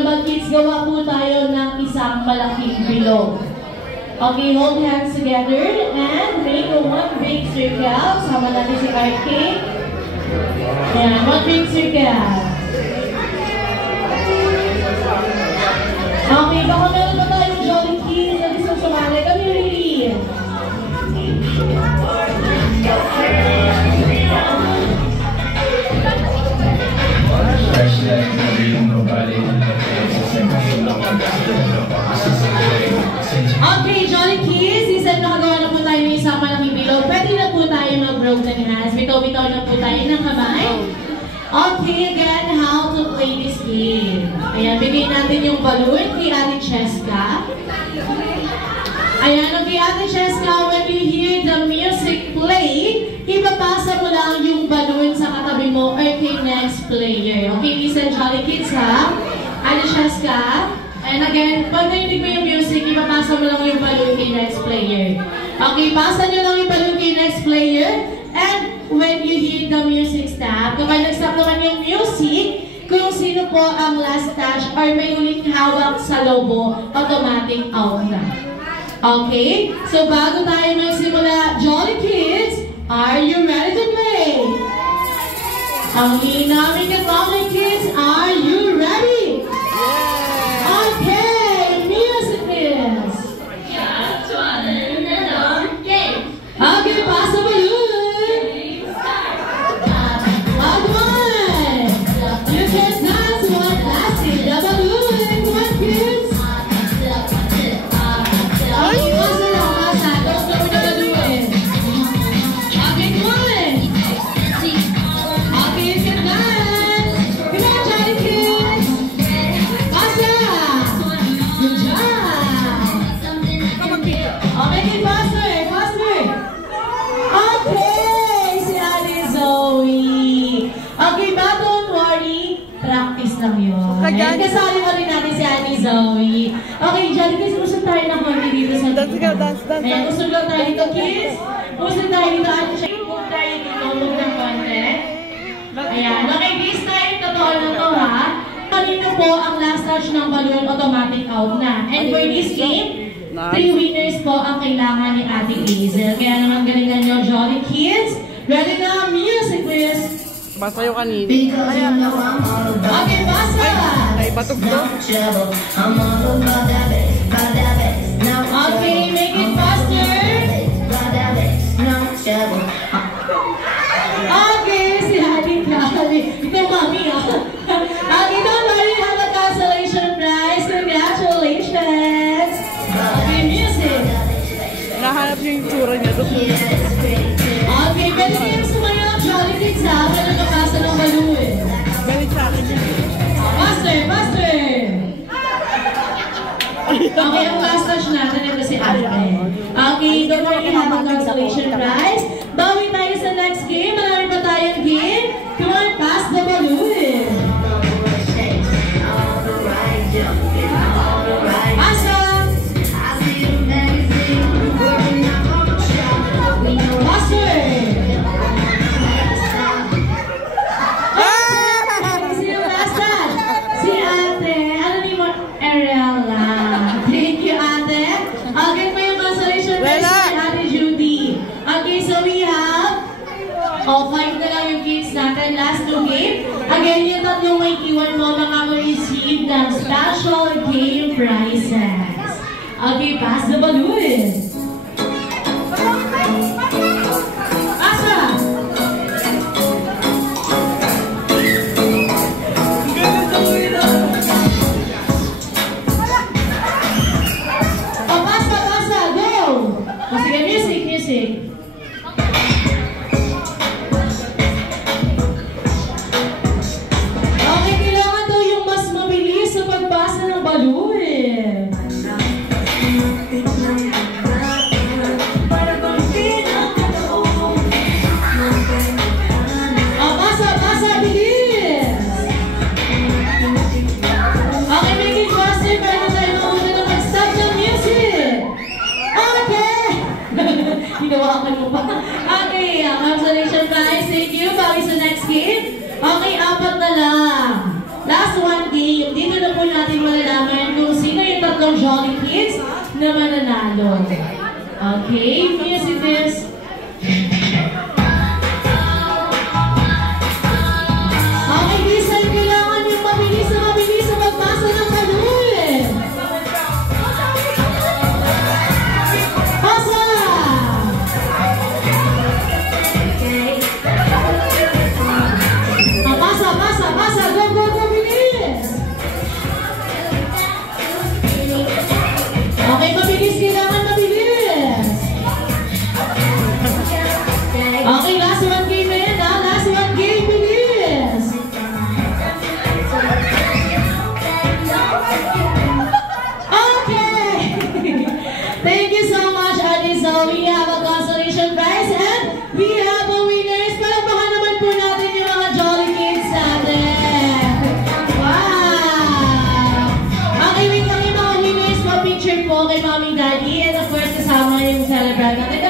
naman kids, gawa po tayo ng isang malaking bilog. Okay, hold hands together and make a one big circle. Sama natin si RK. Ayan, one big circle. Okay, baka meron pa tayong jolly kids na gusto sumali. Kami ready. Okay, jolly kids, isa nakagawa na po tayo ng isang malaking bilog. Pwede na po tayo mag-broken hands. Bitaw-bitaw na po tayo ng kamay. Okay, again, how to play this game. Ayan, bigay natin yung balloon kay Ate Cheska. Ayan, okay, Ate Cheska, when you hear the music play, ipapasa mo lang yung balloon sa katabi mo or kay next player. Okay, listen, jolly kids, ha? Ate Cheska. And again, pag nainig mo yung music, ipapasa mo lang yung balloon kay next player. Okay, pasa nyo lang yung balloon kay next player. And when you hear the music stop, kapag nag-stop naman yung music, kung sino po ang last touch or may ulit hawak sa lobo, automatic out na. Okay? So bago tayo magsimula, jolly kids, are you ready to play? Ang namin ka, jolly kids, are you ready? Okay, music is. Okay, pass the balloon. Ayan, kasali mo rin natin si Ate Zoe. Okay, Johnny, kids, usap tayo ng konti dito sa dito. Dance. Ayan, usap lang tayo dito, kids. Usap tayo dito, Ate Zoe. Usap tayo dito, huwag ng konti. Ayan, okay, this time, totoo na to, ha? Kanino po ang last touch ng balloon, automatic out na. And for this game, 3 winners po ang kailangan ni Ate Hazel. Kaya naman galingan nyo, Jolly kids. Ready na, music, please. Basa yung kanina. Okay, basa! Ay, batog to. Okay, make it faster. Okay, si Ate Kali. Ito, mami, ah. Okay, don't worry, have a consolation prize. Congratulations! Okay, music. Nahanap niyo yung tsura niya doon. Okay, pwede kayo sumayo ng Jolly Kids, ha? Pwede nakasa ng balloon. Galit sa akin yun. Faster! Okay, ang last touch natin, ito si Ate. Okay, don't worry, have a consolation prize. Bawi tayo sa next game. Marami pa tayong game. Come on, pass the balloon. Pasa! Five na lang yung kids natin. Last 2 game. Again, yung tatlong may iwan mo makaka-receive ng special game prizes. Okay, pass the balloon. Asa? Oh, pasa, go! O sige, music. Jolly Kids na mananalo. Okay, music is... Okay, Lisan, kailangan yung mabilis na magpasa ng balon. Pasa! Pasa! Go, bilis! Okay, mabilis, kailangan mabilis. Okay, last one game na yan, ha? Last one game, bilis. Okay. Thank you so much, Ate Zoe. We have a consolation prize and we have a winners. Palakpakan naman po natin yung mga Jolly Kids natin. Wow! Okay, wait lang yung mga winners. Pa-picture po kay Mommy Daddy and of course kasama yung celebrant natin.